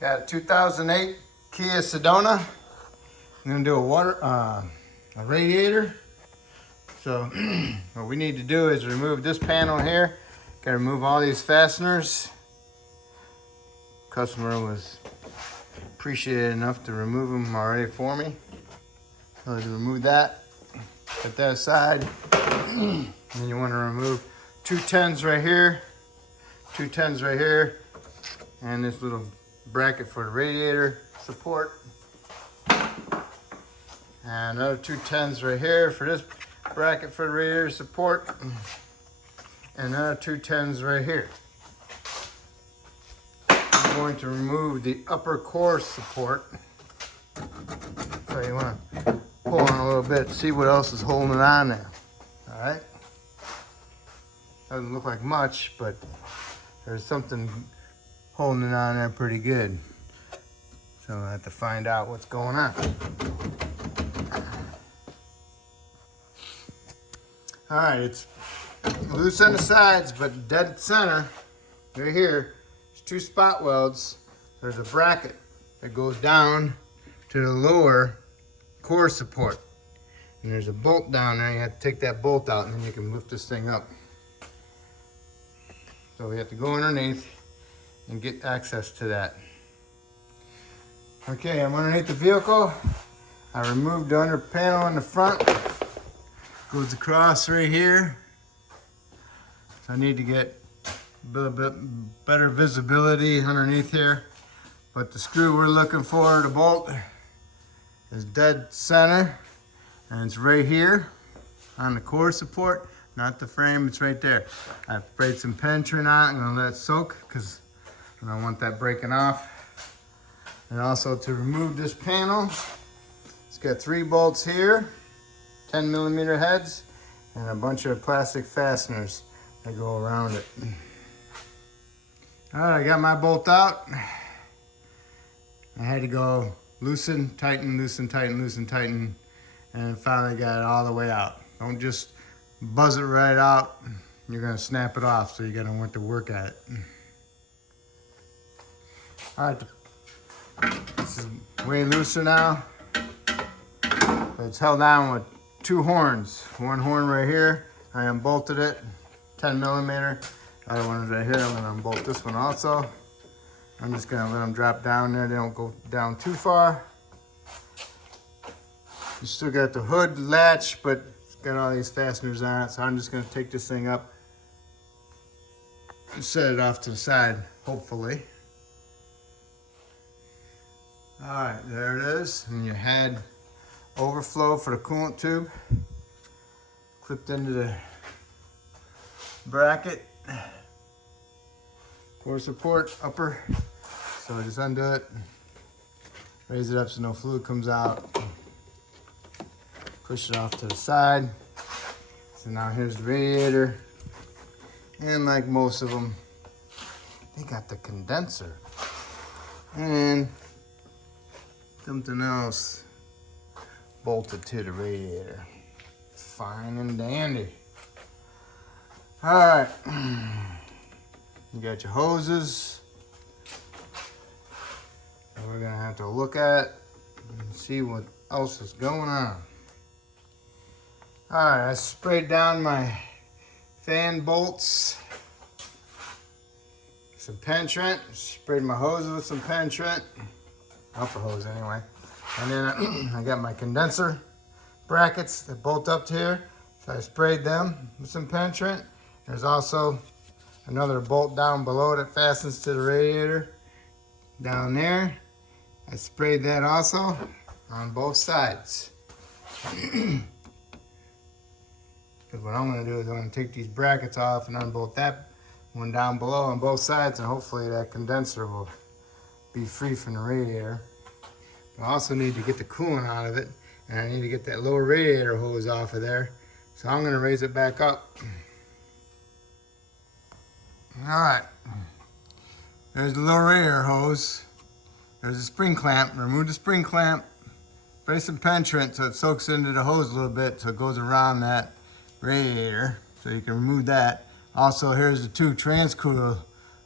Got a 2008 Kia Sedona. I'm gonna do a radiator. So what we need to do is remove this panel here. Gotta remove all these fasteners. Customer was appreciated enough to remove them already for me. So to remove that, put that aside. And then you want to remove 2 10s right here, 2 10s right here, and this little bracket for the radiator support. And another 2 10s right here for this bracket for the radiator support. And another 2 10s right here. I'm going to remove the upper core support. So you want to pull on a little bit, see what else is holding it on there. All right. Doesn't look like much, but there's something holding it on there pretty good. So I have to find out what's going on. All right, it's loose on the sides, but dead center, right here, there's 2 spot welds. There's a bracket that goes down to the lower core support. And there's a bolt down there. You have to take that bolt out and then you can lift this thing up. So we have to go underneath and get access to that. Okay, I'm underneath the vehicle. I removed the under panel in the front. Goes across right here. So I need to get a little bit better visibility underneath here. But the screw we're looking for, the bolt, is dead center. And it's right here on the core support, not the frame, it's right there. I sprayed some penetrant on it. I'm gonna let it soak because I don't want that breaking off. And also to remove this panel, it's got 3 bolts here, 10mm heads, and a bunch of plastic fasteners that go around it. All right, I got my bolt out. I had to go loosen, tighten, loosen, tighten, loosen, tighten, and finally got it all the way out. Don't just buzz it right out. You're gonna snap it off, so you gotta want to work at it. All right, this is way looser now. But it's held down with 2 horns. 1 horn right here, I unbolted it, 10mm. Other one is right here, I'm gonna unbolt this one also. I'm just gonna let them drop down there. They don't go down too far. You still got the hood latch, but it's got all these fasteners on it. So I'm just gonna take this thing up and set it off to the side, hopefully. All right, there it is. And your head overflow for the coolant tube. Clipped into the bracket. Core support, upper. So just undo it. Raise it up so no fluid comes out. Push it off to the side. So now here's the radiator. And like most of them, they got the condenser. And something else bolted to the radiator. Fine and dandy. All right. You got your hoses. And we're gonna have to look at and see what else is going on. All right, I sprayed down my fan bolts, some penetrant, sprayed my hose with some penetrant, upper hose anyway. And then I got my condenser brackets that bolt up to here. So I sprayed them with some penetrant. There's also another bolt down below that fastens to the radiator down there. I sprayed that also on both sides. Because what I'm going to do is I'm going to take these brackets off and unbolt that one down below on both sides, and hopefully that condenser will be free from the radiator. I also need to get the coolant out of it, and I need to get that lower radiator hose off of there. So I'm going to raise it back up. All right, there's the lower radiator hose. There's a spring clamp. Remove the spring clamp. Spray some penetrant so it soaks into the hose a little bit, so it goes around that radiator. So you can remove that. Also, here's the 2 transcoil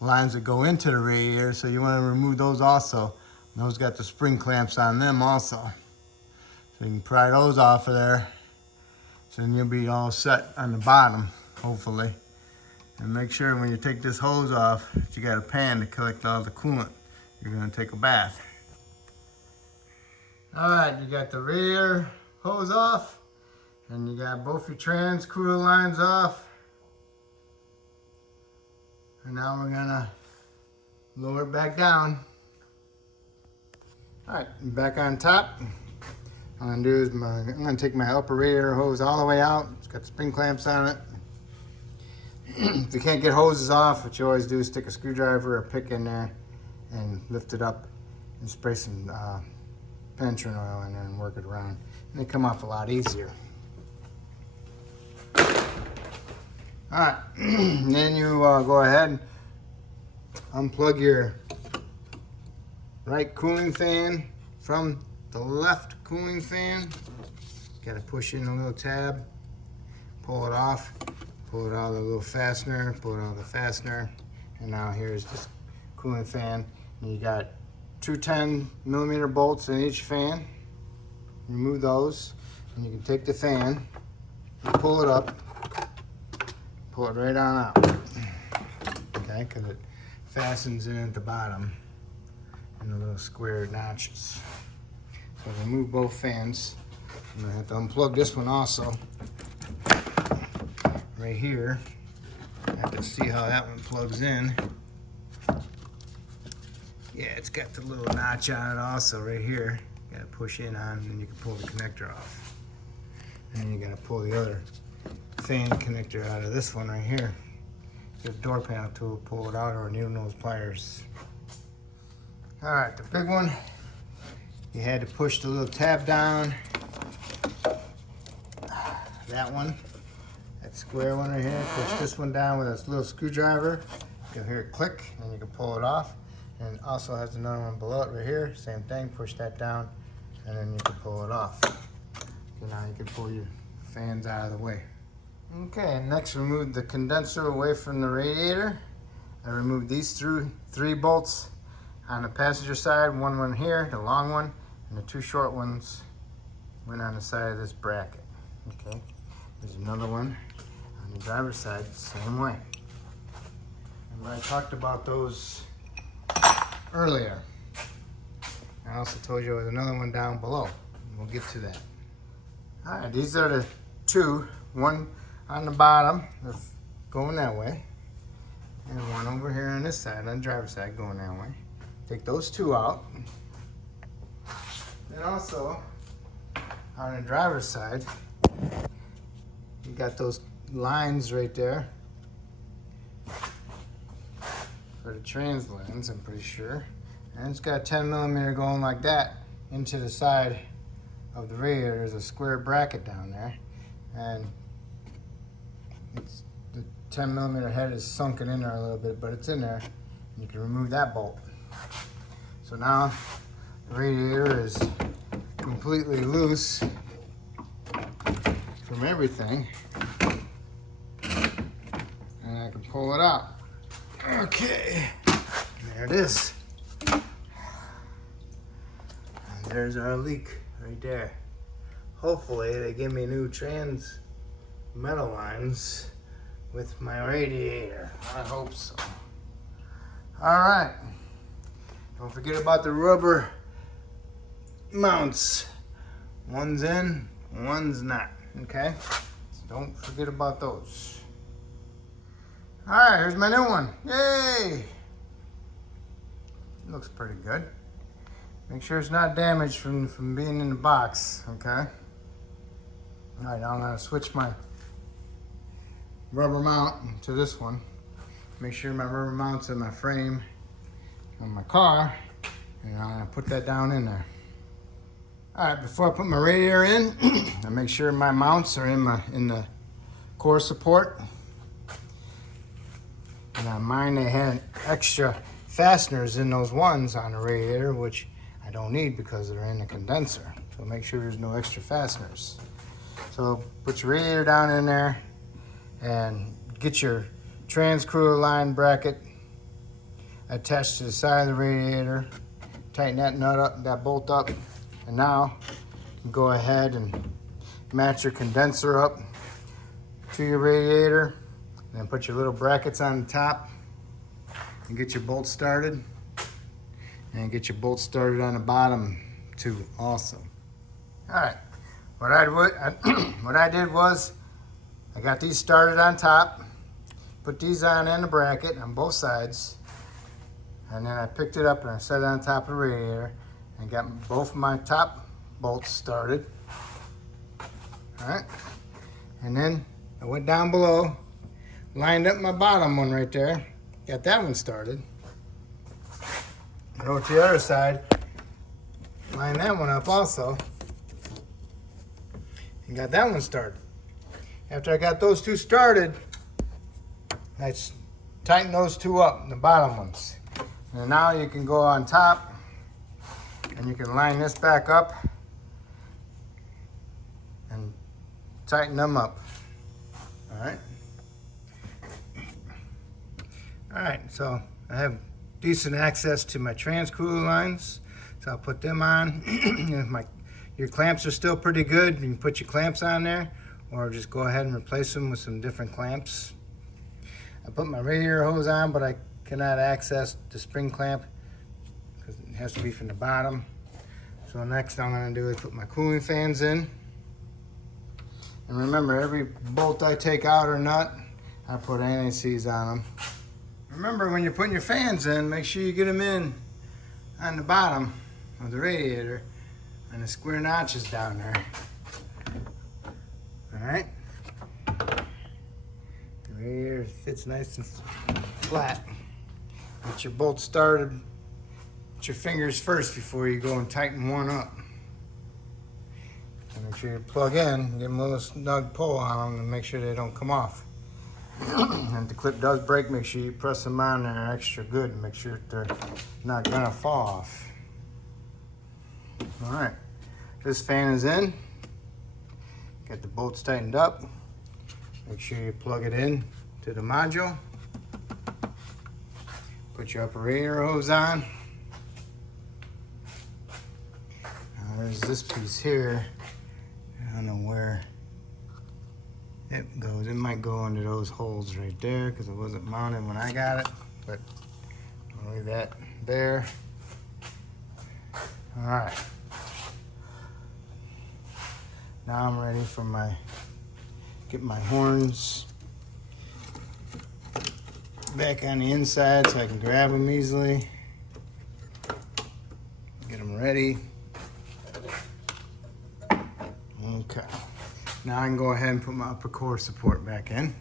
lines that go into the radiator, so you want to remove those also. And those got the spring clamps on them also. So you can pry those off of there. So then you'll be all set on the bottom, hopefully. And make sure when you take this hose off that you got a pan to collect all the coolant. You're gonna take a bath. All right, you got the radiator hose off, and you got both your trans cooler lines off. And now we're gonna lower it back down. All right, back on top. What I'm gonna do is I'm gonna take my upper radiator hose all the way out. It's got spring clamps on it. If you can't get hoses off, what you always do is stick a screwdriver or a pick in there and lift it up and spray some penetrating oil in there and work it around. And they come off a lot easier. All right, then you go ahead and unplug your right cooling fan from the left cooling fan. Got to push in a little tab, pull it off, pull it out of the little fastener, pull it out of the fastener, and now here's this cooling fan. And you got two 10mm bolts in each fan. Remove those, and you can take the fan and pull it up, pull it right on out. Okay, because it fastens in at the bottom in the little square notches. So remove both fans. I'm gonna have to unplug this one also. Right here. I have to see how that one plugs in. Yeah, it's got the little notch on it also right here. You gotta push in on, and then you can pull the connector off. And then you gotta pull the other fan connector out of this one right here. Get a door panel tool, pull it out, or a needle nose pliers. All right, the big one, you had to push the little tab down. That one, that square one right here, push this one down with a little screwdriver. You'll hear it click, and you can pull it off. And it also has another one below it right here, same thing, push that down, and then you can pull it off. So now you can pull your fans out of the way. Okay, next remove the condenser away from the radiator. I removed these three bolts on the passenger side. One went here, the long one, and the two short ones went on the side of this bracket. Okay, there's another one on the driver's side, same way. And I talked about those earlier. I also told you there was another one down below. We'll get to that. All right, these are the two. One on the bottom, going that way, and one over here on this side, on the driver's side, going that way. Take those two out. Then also, on the driver's side, you got those lines right there for the trans lines, I'm pretty sure. And it's got 10mm going like that into the side of the radiator. There's a square bracket down there, and the 10mm head is sunken in there a little bit, but it's in there. You can remove that bolt. So now the radiator is completely loose from everything, and I can pull it out. Okay, there it is. And there's our leak right there. Hopefully they give me new trans metal lines with my radiator. I hope so. All right, don't forget about the rubber mounts. One's in, one's not, okay? So don't forget about those. All right, here's my new one. Yay! Looks pretty good. Make sure it's not damaged from being in the box, okay? All right, now I'm gonna switch my rubber mount to this one. Make sure my rubber mount's in my frame on my car, and I'm gonna put that down in there. All right, before I put my radiator in, I make sure my mounts are in the core support. And on mine, they had extra fasteners in those ones on the radiator, which I don't need because they're in the condenser. So make sure there's no extra fasteners. So put your radiator down in there and get your trans cooler line bracket attached to the side of the radiator. Tighten that nut up, that bolt up, and now you can go ahead and match your condenser up to your radiator, and then put your little brackets on the top and get your bolts started, and get your bolts started on the bottom too also. All right, what I did was I got these started on top, put these on in the bracket on both sides, and then I picked it up and I set it on top of the radiator and got both of my top bolts started. All right, and then I went down below, lined up my bottom one right there, got that one started. I go to the other side, line that one up also, and got that one started. After I got those two started, I tighten those two up, the bottom ones. And now you can go on top and you can line this back up and tighten them up. All right. All right, so I have decent access to my trans cooler lines, so I'll put them on. If your clamps are still pretty good, you can put your clamps on there, or just go ahead and replace them with some different clamps. I put my radiator hose on, but I cannot access the spring clamp because it has to be from the bottom. So next I'm going to do is put my cooling fans in. And remember, every bolt I take out or nut, I put anti-seize on them. Remember, when you're putting your fans in, make sure you get them in on the bottom of the radiator and the square notches down there. All right. The radiator fits nice and flat. Get your bolts started with your fingers first before you go and tighten one up. And make sure you plug in, give them a little snug pull on them to make sure they don't come off. And if the clip does break, make sure you press them on there extra good and make sure they're not gonna fall off. All right, this fan is in. Get the bolts tightened up. Make sure you plug it in to the module. Put your upper radiator hose on. Now there's this piece here. I don't know where it goes. It might go into those holes right there because it wasn't mounted when I got it, but I'll leave that there. All right. Now I'm ready for get my horns back on the inside so I can grab them easily. Get them ready. Okay. Now I can go ahead and put my upper core support back in.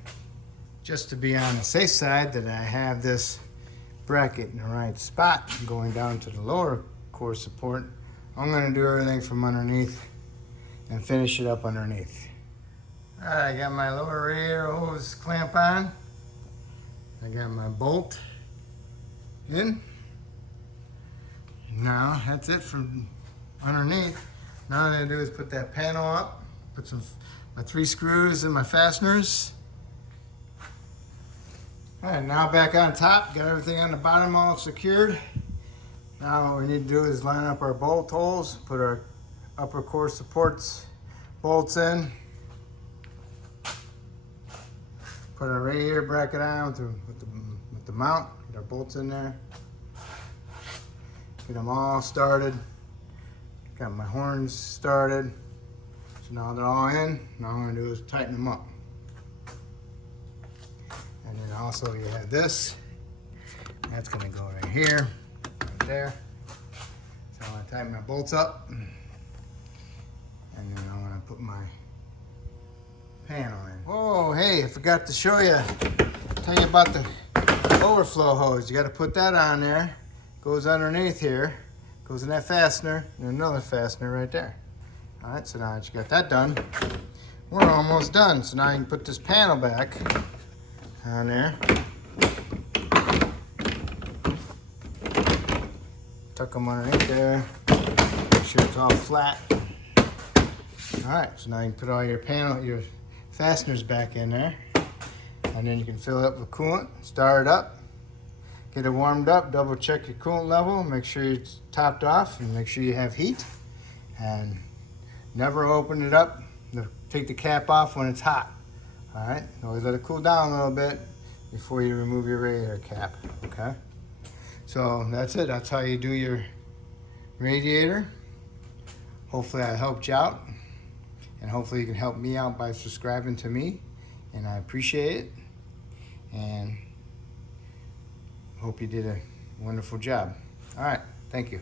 Just to be on the safe side that I have this bracket in the right spot going down to the lower core support, I'm going to do everything from underneath and finish it up underneath. All right, I got my lower radiator hose clamp on. I got my bolt in. Now that's it from underneath. Now all I gotta do is put that panel up, put my 3 screws and my fasteners. All right, now back on top, got everything on the bottom all secured. Now what we need to do is line up our bolt holes, put our upper core supports bolts in, put our radiator bracket on with the mount, get our bolts in there, get them all started. Got my horns started. So now they're all in. Now all I'm gonna do is tighten them up. And then also you have this. That's gonna go right here, right there. So I'm gonna tighten my bolts up. And then I'm gonna put my panel in. Oh, hey, I forgot to tell you about the overflow hose. You gotta put that on there. Goes underneath here. Goes in that fastener, and another fastener right there. All right, so now that you got that done, we're almost done. So now you can put this panel back on there. Tuck them underneath there. Make sure it's all flat. All right, so now you can put all your fasteners back in there. And then you can fill it up with coolant, start it up, get it warmed up, double check your coolant level, make sure it's topped off, and make sure you have heat. And never open it up, take the cap off when it's hot. All right, always let it cool down a little bit before you remove your radiator cap, okay? So that's it, that's how you do your radiator. Hopefully I helped you out, and hopefully you can help me out by subscribing to me, and I appreciate it, and hope you did a wonderful job. All right, thank you.